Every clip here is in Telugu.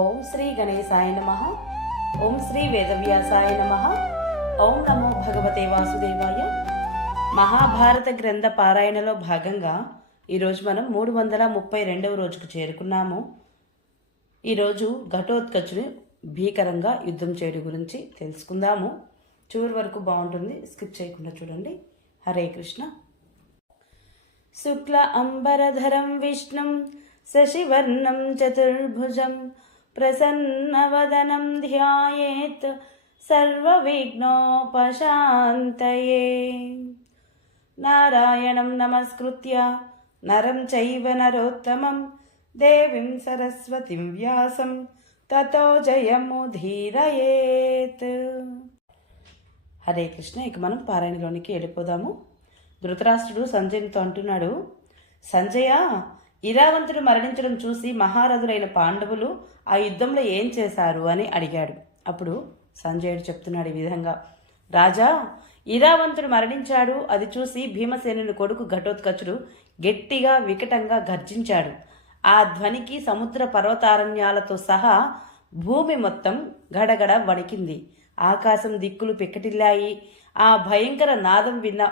ఓం శ్రీ గణేశాయ నమః. ఓం శ్రీ వేదవ్యాసాయ నమః. ఓం నమో భగవతే వాసుదేవాయ. మహాభారత గ్రంథ పారాయణలో భాగంగా ఈరోజు మనం 332వ రోజుకు చేరుకున్నాము. ఈరోజు ఘటోత్కచుని భీకరంగా యుద్ధం చేయడం గురించి తెలుసుకుందాము. చివరి వరకు బాగుంటుంది, స్కిప్ చేయకుండా చూడండి. హరే కృష్ణ. శుక్ల అంబరధరం విష్ణుం శశివర్ణం చతుర్భుజం ప్రసన్నవదనం ధ్యాయేత్ సర్వవిఘ్నోపశాంతయే. నారాయణం నమస్కృత్య నరం చైవ నరోత్తమం దేవీం సరస్వతిం వ్యాసం తతో జయముధీరయేత్. హరే కృష్ణ. ఇక మనం పారాయణలోనికి వెళ్ళిపోదాము. ధృతరాష్ట్రుడు సంజయునితో అంటున్నాడు, సంజయ, ఇరావంతుడు మరణించడం చూసి మహారథులైన పాండవులు ఆ యుద్ధంలో ఏం చేశారు అని అడిగాడు. అప్పుడు సంజయుడు చెప్తున్నాడు ఈ విధంగా, రాజా, ఇరావంతుడు మరణించాడు. అది చూసి భీమసేనుని కొడుకు ఘటోత్కచుడు గట్టిగా వికటంగా గర్జించాడు. ఆ ధ్వనికి సముద్ర పర్వతారణ్యాలతో సహా భూమి మొత్తం గడగడ వణికింది. ఆకాశం దిక్కులు పిక్కటిల్లాయి. ఆ భయంకర నాదం విన్న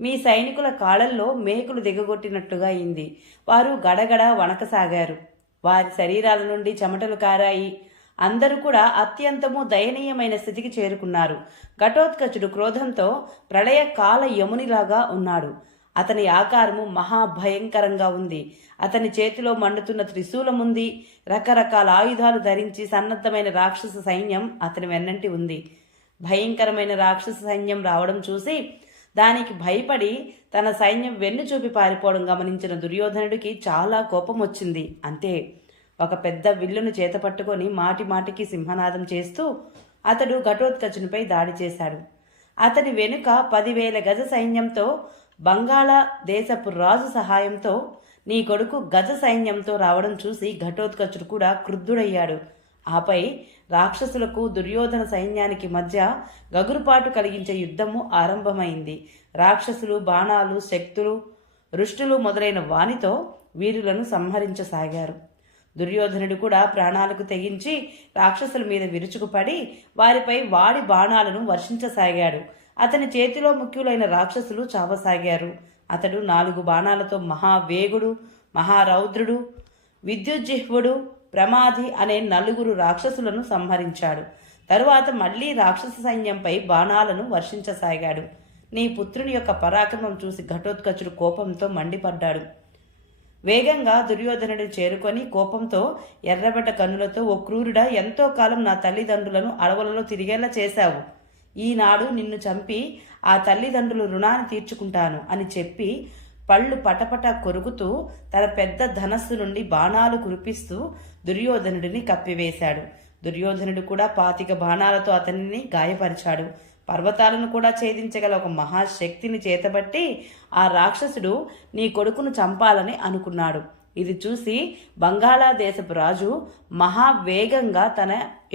మీ సైనికుల కాళ్ళల్లో మేకులు దిగగొట్టినట్టుగా అయింది. వారు గడగడ వణకసాగారు. వారి శరీరాల నుండి చెమటలు కారాయి. అందరూ కూడా అత్యంతము దయనీయమైన స్థితికి చేరుకున్నారు. ఘటోత్కచుడు క్రోధంతో ప్రళయ కాల యమునిలాగా ఉన్నాడు. అతని ఆకారము మహాభయంకరంగా ఉంది. అతని చేతిలో మండుతున్న త్రిశూలముంది. రకరకాల ఆయుధాలు ధరించి సన్నద్ధమైన రాక్షస సైన్యం అతని వెన్నంటి ఉంది. భయంకరమైన రాక్షస సైన్యం రావడం చూసి దానికి భయపడి తన సైన్యం వెన్ను చూపి పారిపోవడం గమనించిన దుర్యోధనుడికి చాలా కోపం వచ్చింది. అంతే, ఒక పెద్ద విల్లును చేతపట్టుకొని మాటి మాటికి సింహనాదం చేస్తూ అతడు ఘటోత్కచునిపై దాడి చేశాడు. అతని వెనుక 10,000 గజ సైన్యంతో బంగాళా దేశపు రాజు సహాయంతో నీ కొడుకు గజ సైన్యంతో రావడం చూసి ఘటోత్కచుడు కూడా క్రుద్ధుడయ్యాడు. ఆపై రాక్షసులకు దుర్యోధన సైన్యానికి మధ్య గగురుపాటు కలిగించే యుద్ధము ఆరంభమైంది. రాక్షసులు బాణాలు, శక్తులు, రుష్టులు మొదలైన వానితో వీరులను సంహరించసాగారు. దుర్యోధనుడు కూడా ప్రాణాలకు తెగించి రాక్షసుల మీద విరుచుకుపడి వారిపై వాడి బాణాలను వర్షించసాగాడు. అతని చేతిలో ముఖ్యులైన రాక్షసులు చావసాగారు. అతడు 4 బాణాలతో మహావేగుడు, మహారౌద్రుడు, విద్యుజ్జిహ్వుడు, ప్రమాది అనే 4 రాక్షసులను సంహరించాడు. తరువాత మళ్లీ రాక్షస సైన్యంపై బాణాలను వర్షించసాగాడు. నీ పుత్రుని యొక్క పరాక్రమం చూసి ఘటోత్కచుడు కోపంతో మండిపడ్డాడు. వేగంగా దుర్యోధనుడిని చేరుకొని కోపంతో ఎర్రబడ్డ కన్నులతో, ఓ క్రూరుడా, ఎంతో కాలం నా తల్లిదండ్రులను అడవులలో తిరిగేలా చేశావు. ఈనాడు నిన్ను చంపి ఆ తల్లిదండ్రుల రుణాన్ని తీర్చుకుంటాను అని చెప్పి పళ్ళు పటపట కొరుకుతూ తన పెద్ద ధనస్సు నుండి బాణాలు కురిపిస్తూ దుర్యోధనుడిని కప్పివేశాడు. దుర్యోధనుడు కూడా 25 బాణాలతో అతనిని గాయపరిచాడు. పర్వతాలను కూడా ఛేదించగల ఒక మహాశక్తిని చేతబట్టి ఆ రాక్షసుడు నీ కొడుకును చంపాలని అనుకున్నాడు. ఇది చూసి బంగాళాదేశపు రాజు మహావేగంగా తన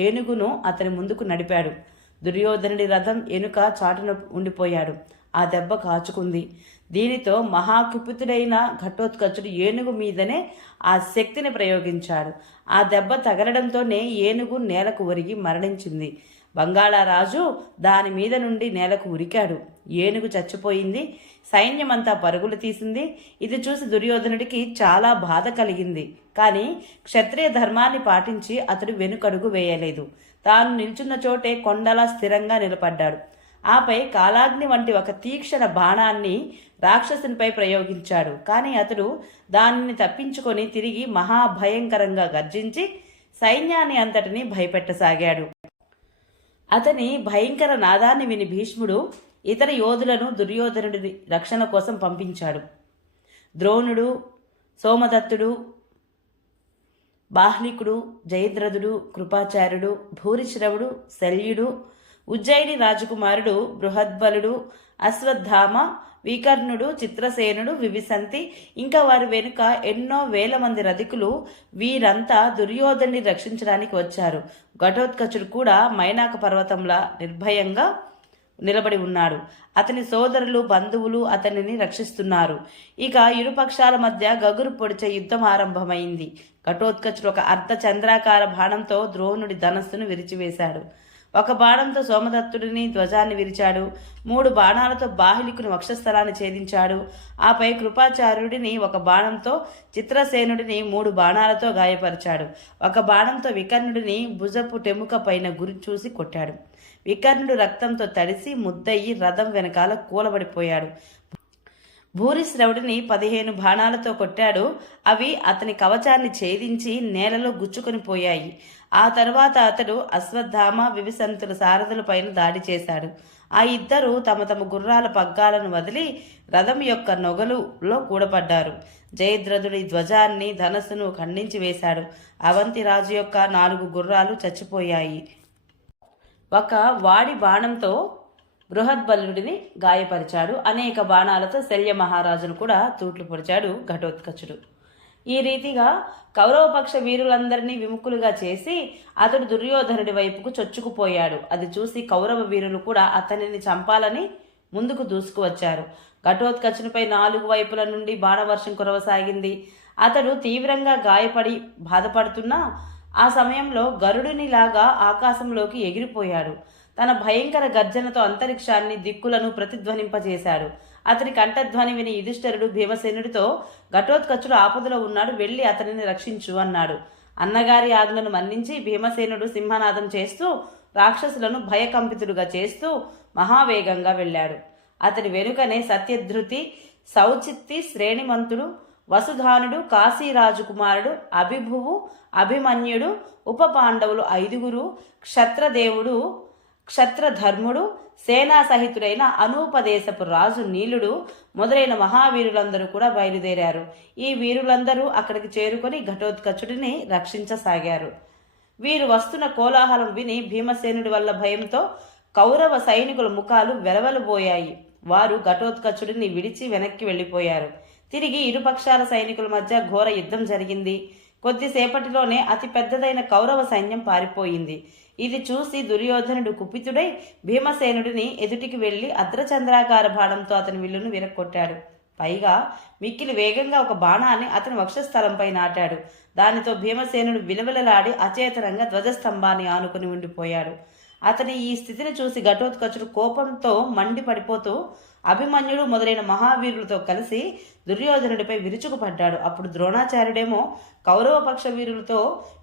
ఏనుగును అతని ముందుకు నడిపాడు. దుర్యోధనుడి రథం ఎనుక చాటున ఉండిపోయాడు. ఆ దెబ్బ కాచుకుంది. దీనితో మహాకుపితుడైన ఘటోత్కచుడు ఏనుగు మీదనే ఆ శక్తిని ప్రయోగించాడు. ఆ దెబ్బ తగలడంతోనే ఏనుగు నేలకు ఒరిగి మరణించింది. బంగాళారాజు దాని మీద నుండి నేలకు ఉరికాడు. ఏనుగు చచ్చిపోయింది. సైన్యమంతా పరుగులు తీసింది. ఇది చూసి దుర్యోధనుడికి చాలా బాధ కలిగింది. కానీ క్షత్రియ ధర్మాన్ని పాటించి అతడు వెనుకడుగు వేయలేదు. తాను నిల్చున్న చోటే కొండలా స్థిరంగా నిలబడ్డాడు. ఆపై కాలాగ్ని వంటి ఒక తీక్షణ బాణాన్ని రాక్షసునిపై ప్రయోగించాడు. కానీ అతడు దానిని తప్పించుకొని తిరిగి మహాభయంకరంగా గర్జించి సైన్యాన్ని అంతటినీ భయపెట్టసాగాడు. అతని భయంకర నాదాన్ని విని భీష్ముడు ఇతర యోధులను దుర్యోధనుడి రక్షణ కోసం పంపించాడు. ద్రోణుడు, సోమదత్తుడు, బాహ్లికుడు, జయద్రథుడు, కృపాచార్యుడు, భూరిశ్రవుడు, శల్యుడు, ఉజ్జయిని రాజకుమారుడు బృహద్బలుడు, అశ్వత్థామ, వికర్ణుడు, చిత్రసేనుడు, వివిసంతి, ఇంకా వారి వెనుక ఎన్నో వేల మంది రథికులు, వీరంతా దుర్యోధనుని రక్షించడానికి వచ్చారు. ఘటోత్కచుడు కూడా మైనాక పర్వతంలా నిర్భయంగా నిలబడి ఉన్నాడు. అతని సోదరులు, బంధువులు అతనిని రక్షిస్తున్నారు. ఇక ఇరుపక్షాల మధ్య గగురు పొడిచే యుద్ధం ఆరంభమైంది. ఘటోత్కచుడు ఒక అర్ధ చంద్రాకార బాణంతో ద్రోణుడి ధనస్సును విరిచివేశాడు. ఒక బాణంతో సోమదత్తుడిని ధ్వజాన్ని విరిచాడు. 3 బాణాలతో బాహ్లికుని వక్షస్థలాన్ని ఛేదించాడు. ఆపై కృపాచార్యుడిని ఒక బాణంతో, చిత్రసేనుడిని 3 బాణాలతో గాయపరిచాడు. ఒక బాణంతో వికర్ణుడిని భుజపు టెముక పైన గురి చూసి కొట్టాడు. వికర్ణుడు రక్తంతో తడిసి ముద్దయి రథం వెనకాల కూలబడిపోయాడు. భూరిశ్రవుడిని 15 బాణాలతో కొట్టాడు. అవి అతని కవచాన్ని ఛేదించి నేలలో గుచ్చుకొని పోయాయి. ఆ తరువాత అతడు అశ్వత్థామ, వివిసంతుల సారథులపైన దాడి చేశాడు. ఆ ఇద్దరు తమ తమ గుర్రాల పగ్గాలను వదిలి రథం యొక్క నొగలులో కూడపడ్డారు. జయద్రథుడి ధ్వజాన్ని, ధనస్సును ఖండించి వేశాడు. అవంతి రాజు యొక్క 4 గుర్రాలు చచ్చిపోయాయి. ఒక వాడి బాణంతో బృహద్బలుడిని గాయపరిచాడు. అనేక బాణాలతో శల్య మహారాజును కూడా తూట్లు పొడిచాడు ఘటోత్కచుడు. ఈ రీతిగా కౌరవపక్ష వీరులందరినీ విముఖులుగా చేసి అతడు దుర్యోధనుడి వైపుకు చొచ్చుకుపోయాడు. అది చూసి కౌరవ వీరులు కూడా అతనిని చంపాలని ముందుకు దూసుకువచ్చారు. ఘటోత్కచునిపై 4 వైపుల నుండి బాణవర్షం కురవసాగింది. అతడు తీవ్రంగా గాయపడి బాధపడుతున్నా ఆ సమయంలో గరుడునిలాగా ఆకాశంలోకి ఎగిరిపోయాడు. తన భయంకర గర్జనతో అంతరిక్షాన్ని, దిక్కులను ప్రతిధ్వనింపజేశాడు. అతని కంఠధ్వని విని యుధిష్ఠిరుడు భీమసేనుడితో, ఘటోత్కచుడు ఆపదలో ఉన్నాడు, వెళ్ళి అతనిని రక్షించు అన్నాడు. అన్నగారి ఆజ్ఞను మన్నించి భీమసేనుడు సింహనాదం చేస్తూ రాక్షసులను భయకంపితుడుగా చేస్తూ మహావేగంగా వెళ్ళాడు. అతని వెనుకనే సత్యధృతి, సౌచిత్తి, శ్రేణిమంతుడు, వసుధానుడు, కాశీరాజుకుమారుడు, అభిభువు, అభిమన్యుడు, ఉప పాండవులు 5, క్షత్రదేవుడు, క్షత్రధర్ముడు, సేనా సహితుడైన అనూపదేశపు రాజు నీలుడు మొదలైన మహావీరులందరూ కూడా బయలుదేరారు. ఈ వీరులందరూ అక్కడికి చేరుకొని ఘటోత్కచుడిని రక్షించసాగారు. వీరు వస్తున్న కోలాహలం విని భీమసేనుడి వల్ల భయంతో కౌరవ సైనికుల ముఖాలు వెలవెలబోయాయి. వారు ఘటోత్కచుడిని విడిచి వెనక్కి వెళ్ళిపోయారు. తిరిగి ఇరుపక్షాల సైనికుల మధ్య ఘోర యుద్ధం జరిగింది. కొద్దిసేపటిలోనే అతి పెద్దదైన కౌరవ సైన్యం పారిపోయింది. ఇది చూసి దుర్యోధనుడు కుపితుడై భీమసేనుడిని ఎదుటికి వెళ్లి అర్ధచంద్రాకార బాణంతో అతని విల్లును విరక్కొట్టాడు. పైగా మిక్కిలి వేగంగా ఒక బాణాన్ని అతని వక్షస్థలంపై నాటాడు. దానితో భీమసేనుడు విలవిలలాడి అచేతనంగా ధ్వజస్తంభాన్ని ఆనుకుని ఉండిపోయాడు. అతని ఈ స్థితిని చూసి ఘటోత్కచుడు కోపంతో మండిపడిపోతూ అభిమన్యుడు మొదలైన మహావీరులతో కలిసి దుర్యోధనుడిపై విరుచుకుపడ్డాడు. అప్పుడు ద్రోణాచార్యుడేమో కౌరవపక్ష వీరులతో,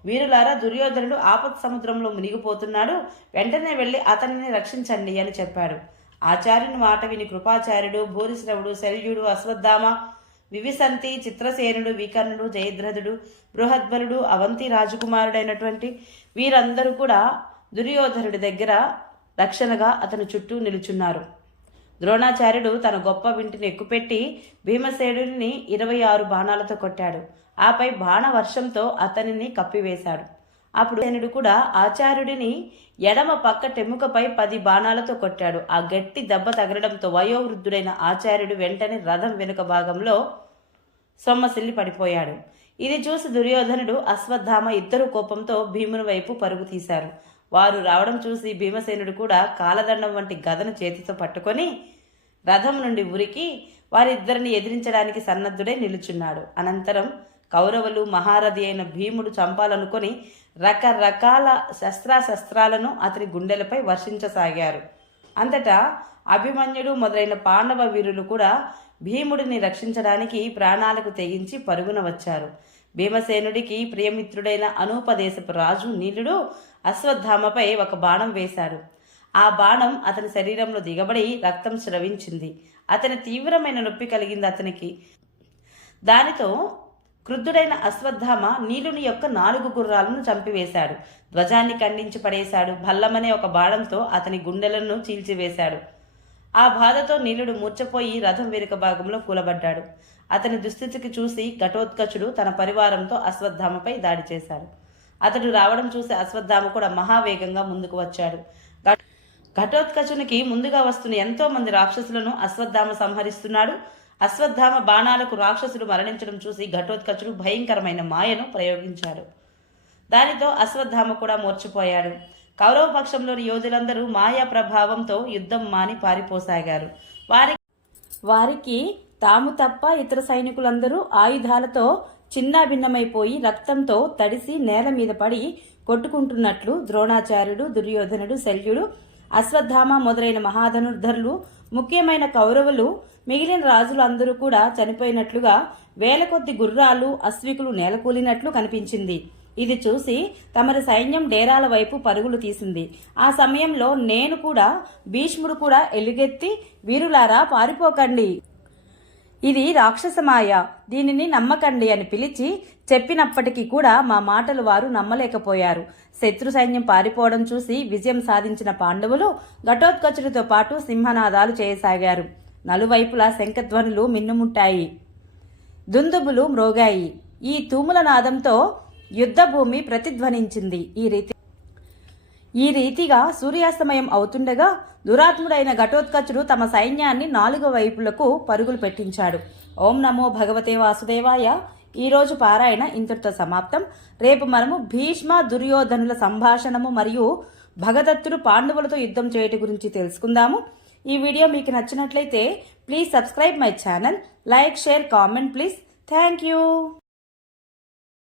వీరులారా, దుర్యోధనుడు ఆపత్ సముద్రంలో మునిగిపోతున్నాడు, వెంటనే వెళ్ళి అతనిని రక్షించండి అని చెప్పాడు. ఆచార్యుని మాట విని కృపాచార్యుడు, భూరిశ్రవుడు, శల్యుడు, అశ్వత్థామ, వివిసంతి, చిత్రసేనుడు, వికర్ణుడు, జయద్రథుడు, బృహద్బలుడు, అవంతి రాజకుమారుడైనటువంటి వీరందరూ కూడా దుర్యోధనుడి దగ్గర రక్షణగా అతని చుట్టూ నిలుచున్నారు. ద్రోణాచార్యుడు తన గొప్ప వింటిని ఎక్కుపెట్టి భీమసేనుడిని 26 బాణాలతో కొట్టాడు. ఆపై బాణవర్షంతో అతనిని కప్పివేశాడు. అప్పుడు సేనుడు కూడా ఆచార్యుడిని ఎడమ పక్క టెముకపై 10 బాణాలతో కొట్టాడు. ఆ గట్టి దెబ్బ తగలడంతో వయోవృద్ధుడైన ఆచార్యుడు వెంటనే రథం వెనుక భాగంలో సొమ్మసిల్లి పడిపోయాడు. ఇది చూసి దుర్యోధనుడు, అశ్వత్థామ ఇద్దరు కోపంతో భీముని వైపు పరుగు తీశారు. వారు రావడం చూసి భీమసేనుడు కూడా కాలదండం వంటి గదను చేతితో పట్టుకొని రథం నుండి ఉరికి వారిద్దరిని ఎదిరించడానికి సన్నద్ధుడై నిలుచున్నాడు. అనంతరం కౌరవులు మహారథి అయిన భీముడు చంపాలనుకొని రకరకాల శస్త్రాలను అతని గుండెలపై వర్షించసాగారు. అంతటా అభిమన్యుడు మొదలైన పాండవ వీరులు కూడా భీముడిని రక్షించడానికి ప్రాణాలకు తెగించి పరుగున వచ్చారు. భీమసేనుడికి ప్రియమిత్రుడైన అనూపదేశపు రాజు నీలుడు అశ్వత్థామపై ఒక బాణం వేశాడు. ఆ బాణం అతని శరీరంలో దిగబడి రక్తం స్రవించింది. అతని తీవ్రమైన నొప్పి కలిగింది అతనికి. దానితో క్రుద్ధుడైన అశ్వత్థామ నీలుని యొక్క 4 గుర్రాలను చంపివేశాడు. ధ్వజాన్ని ఖండించి పడేశాడు. భల్లమనే ఒక బాణంతో అతని గుండెలను చీల్చివేశాడు. ఆ బాధతో నీలుడు మూర్ఛపోయి రథం వెనుక భాగంలో కూలబడ్డాడు. అతని దుస్థితికి చూసి ఘటోత్కచుడు తన పరివారంతో అశ్వత్థామపై దాడి చేశాడు. అతడు రావడం చూసి అశ్వత్థామ కూడా మహావేగంగా ముందుకు వచ్చాడు. ఘటోత్కచునికి ముందుగా వస్తున్న ఎంతో మంది రాక్షసులను అశ్వత్థామ సంహరిస్తున్నాడు. అశ్వత్థామ బాణాలకు రాక్షసుడు మరణించడం చూసి ఘటోత్కచుడు భయంకరమైన మాయను ప్రయోగించాడు. దానితో అశ్వత్థామ కూడా మూర్ఛపోయాడు. కౌరవ పక్షంలోని యోధులందరూ మాయా ప్రభావంతో యుద్ధం మాని పారిపోసాగారు. వారికి తాము తప్ప ఇతర సైనికులందరూ ఆయుధాలతో చిన్నాభిన్నమైపోయి రక్తంతో తడిసి నేల మీద పడి కొట్టుకుంటున్నట్లు ద్రోణాచార్యుడు, దుర్యోధనుడు, శల్యుడు, అశ్వత్థామ మొదలైన మహాధనుర్ధరులు, ముఖ్యమైన కౌరవులు, మిగిలిన రాజులు అందరూ కూడా చనిపోయినట్లుగా వేల కొద్ది గుర్రాలు, అశ్వికులు నేలకూలినట్లు కనిపించింది. ఇది చూసి తమరి సైన్యం డేరాల వైపు పరుగులు తీసింది. ఆ సమయంలో నేను కూడా, భీష్ముడు కూడా ఎలుగెత్తి, వీరులారా పారిపోకండి, ఇది రాక్షసమాయ, దీనిని నమ్మకండి అని పిలిచి చెప్పినప్పటికీ కూడా మా మాటలు వారు నమ్మలేకపోయారు. శత్రు సైన్యం పారిపోవడం చూసి విజయం సాధించిన పాండవులు ఘటోత్కచుడితో పాటు సింహనాదాలు చేయసాగారు. నలువైపులా శంఖధ్వనులు మిన్నుముట్టాయి, దుందుబులు మ్రోగాయి. ఈ తూముల నాదంతో యుద్ధభూమి ప్రతిధ్వనించింది. ఈ రీతిగా సూర్యాస్తమయం అవుతుండగా దురాత్ముడైన ఘటోత్కచుడు తమ సైన్యాన్ని 4 వైపులకు పరుగులు పెట్టించాడు. ఓం నమో భగవతే వాసుదేవాయ. ఈరోజు పారాయణ ఇంతటితో సమాప్తం. రేపు మనము భీష్మ దుర్యోధనుల సంభాషణము మరియు భగదత్తుడు పాండవులతో యుద్ధం చేయటం గురించి తెలుసుకుందాము. ఈ వీడియో మీకు నచ్చినట్లయితే please subscribe my channel, like, share, comment please. Thank you.